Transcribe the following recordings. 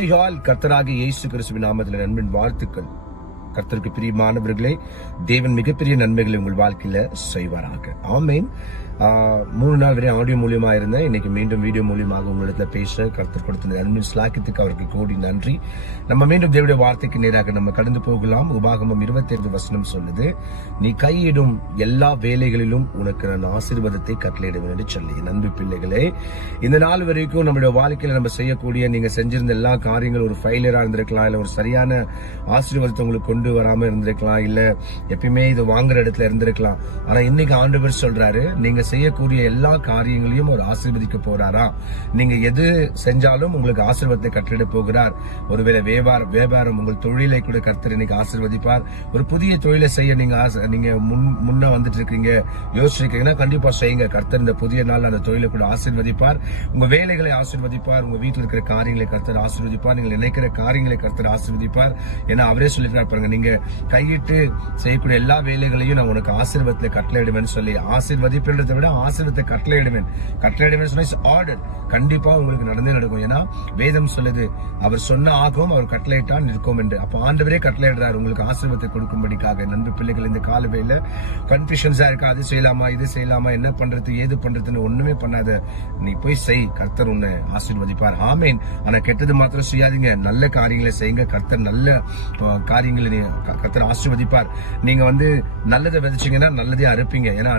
கர்த்தராகிய இயேசு கிறிஸ்துவின் நாமத்தில் நண்பின் வாழ்த்துக்கள். கர்த்தருக்கு பிரியமானவர்களே, தேவன் மிகப்பெரிய நன்மைகளை உங்கள் வாழ்க்கையில செய்வாராக. ஆமேன். 3 நாள் வரை ஆடியோ மூலியமா இருந்தேன். இன்னைக்கு மீண்டும் வீடியோ மூலியமாக உங்களிடத்துல பேச கர்த்தர் கொடுத்த நன்மை ஸ்லாக்கியத்துக்கு அவருக்கு கோடி நன்றி. நம்ம மீண்டும் தேவனுடைய வார்த்தைக்கு நேராக நம்ம கடந்து போகலாம். உபாகமம் 25 வசனம் சொல்லுது, நீ கையிடும் எல்லா வேலைகளிலும் உனக்கு நான் ஆசீர்வாதத்தை கட்டளையிடுவேன் என்று சொல்லி. நண்பு பிள்ளைகளே, இந்த நாள் வரைக்கும் நம்மளுடைய வாழ்க்கையில நம்ம செய்யக்கூடிய நீங்க செஞ்சிருந்த எல்லா காரியங்களும் ஒரு ஃபெயிலியரா இருந்திருக்கலாம், இல்ல ஒரு சரியான ஆசீர்வாதத்தை உங்களுக்கு கொண்டு வராம இருந்திருக்கலாம், இல்ல எப்பயுமே இது வாங்குற இடத்துல இருந்திருக்கலாம். ஆனா இன்னைக்கு ஆண்டவர் சொல்றாரு, நீங்க செய்யக்கூடிய எல்லா காரியங்களையும் ஒரு ஆசீர்வதிக்க போறாரா. நீங்க எது செஞ்சாலும் உங்களுக்கு ஆசீர்வாதத்தை கட்டளிட போகிறார். ஒருவேளை வியாபாரம் உங்கள் தொழிலை கூட கர்த்தர் இன்னைக்கு ஆசீர்வதிப்பார். ஒரு புதிய தொழிலை செய்ய நீங்க முன்ன வந்துட்டு இருக்கீங்க, யோசிச்சிருக்கீங்கன்னா கண்டிப்பா செய்யுங்க. கர்த்தர் இந்த புதிய நாள் அந்த தொழிலை கூட ஆசீர்வதிப்பார். உங்க வேலைகளை ஆசீர்வதிப்பார். உங்க வீட்டில் இருக்கிற காரியங்களை கர்த்தர் ஆசீர்வதிப்பார். நீங்கள் நினைக்கிற காரியங்களை கர்த்தர் ஆசீர்வதிப்பார். ஏன்னா அவரே சொல்லிட்டு பாருங்க, நீங்க கையிட்டு செய்யக்கூடிய எல்லா வேலைகளையும் நான் உனக்கு ஆசீர்வாதத்தை கட்டளையிடுவேன்னு சொல்லி. ஆசீர்வதிப்புன்றதை விட ஆசீர்வாதத்தை கட்டளையிடுவேன் சொன்னா ஆர்டர். கண்டிப்பா உங்களுக்கு நடந்தே நடக்கும். ஏன்னா வேதம் சொல்லுது, அவர் சொன்ன ஆகும், அவர் கட்டளையிட்டால் நிற்கும் என்று. அப்ப ஆண்டவரே கட்டளையிடுறாரு உங்களுக்கு ஆசீர்வாதத்தை கொடுக்கும்படிக்காக. நண்பு பிள்ளைகள், இந்த காலவேல கன்ஃபியூஷன்ஸா இருக்கா, அது செய்யலாமா இது செய்யலாமா, என்ன பண்றது ஏது பண்றதுன்னு ஒண்ணுமே பண்ணாத, நீ போய் செய், கர்த்தர் உன்னை ஆசீர்வதிப்பார். ஆமேன். ஆனா கெட்டது மாத்திரம் செய்யாதீங்க, நல்ல காரியங்களை செய்யுங்க. கர்த்தர் நல்ல காரியங்களை கர்த்தர் ஆசீர்வதிப்பார். நீங்க நல்லதை விதைச்சீங்கன்னா நல்லதே அறுப்பீங்க. ஏன்னா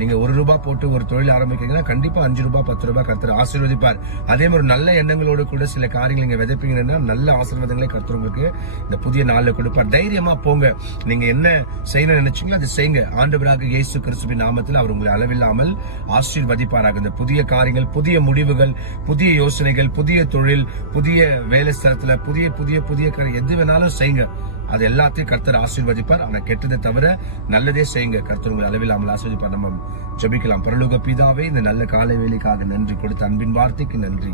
நீங்க ₹1 போட்டு ஒரு தொழில் ஆரம்பிக்கிறீங்கன்னா கண்டிப்பா ₹5 ₹10 கர்த்தர் ஆசீர்வதிப்பார். அதே மாதிரி நல்ல எண்ணங்களோடு கூட சில காரியங்கள் நீங்க விதைப்பீங்கன்னா நல்ல ஆசீர்வாதங்களை கர்த்தர் உங்களுக்கு இந்த புதிய நாள்ல கொடுப்பார். தைரியமா போங்க. நீங்க என்ன செய்யணும்னு நினைச்சீங்களோ அதை செய்யுங்க. ஆண்டவராக இயேசு கிறிஸ்துவின் நாமத்தில் அவர் உங்களை அளவில்லாமல் ஆசீர்வதிப்பாராக. இந்த புதிய காரியங்கள், புதிய முடிவுகள், புதிய யோசனைகள், புதிய தொழில், புதிய வேலை ஸ்தலத்துல புதிய புதிய புதிய எது வேணாலும் செய்யுங்க. அது எல்லாத்தையும் கர்த்தர் ஆசீர்வதிப்பார். ஆனா கெட்டதை தவிர நல்லதே செய்யுங்க. கர்த்தர் உங்களை அளவில்லாமல் ஆசீர்வதிப்பார். நம்ம ஜெபிக்கலாம். பரலோக பிதாவே, இந்த நல்ல காலை வேலைக்காக நன்றி, கொடுத்த அன்பின் வார்த்தைக்கு நன்றி.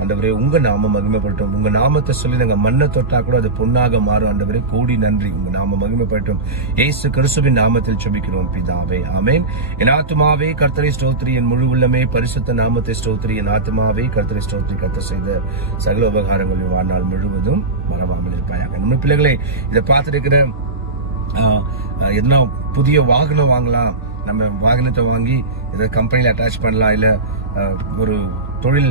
ஆண்டவரே, உங்க நாமம் மகிமைப்பட்டோம். உங்க நாமத்தை சொல்லி நாங்க மண்ணை தொட்டா கூட அது பொன்னாக மாறும். ஆண்டவரே, கோடி நன்றி. உங்க நாமம் மகிமைப்பட்டோம். இயேசு கிறிஸ்துவின் நாமத்தில் ஜெபிக்கிறோம் பிதாவே, ஆமென். என் ஆத்துமாவே கர்த்தரை ஸ்தோத்திரி, என் முழு உள்ளமே பரிசுத்த நாமத்தை ஸ்தோத்திரி. என் ஆத்துமாவே கர்த்தரை ஸ்தோத்திரி. கர்த்தர் செய்த சகல உபகாரங்களின் வாழ்நாள் முழுவதும் மறவாமல் இருப்பாயாக. நம்ம பிள்ளைகளை இதை பார்த்துட்டு இருக்கிற எதுனா புதிய வாகனம் வாங்கலாம், நம்ம வாகனத்தை வாங்கி இதை கம்பெனில அட்டாச் பண்ணலாம், இல்ல ஒரு தொழில்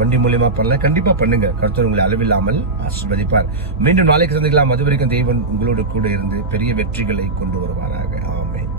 வண்டி மூலியமா பண்ணலாம். கண்டிப்பா பண்ணுங்க. கர்த்தர் உங்களை அளவில்லாமல் ஆசீர்வதிப்பார். மீண்டும் நாளைக்கு சந்திக்கலாம். அது வரைக்கும் தேவன் உங்களோட கூட இருந்து பெரிய வெற்றிகளை கொண்டு வருவாராக. ஆமென்.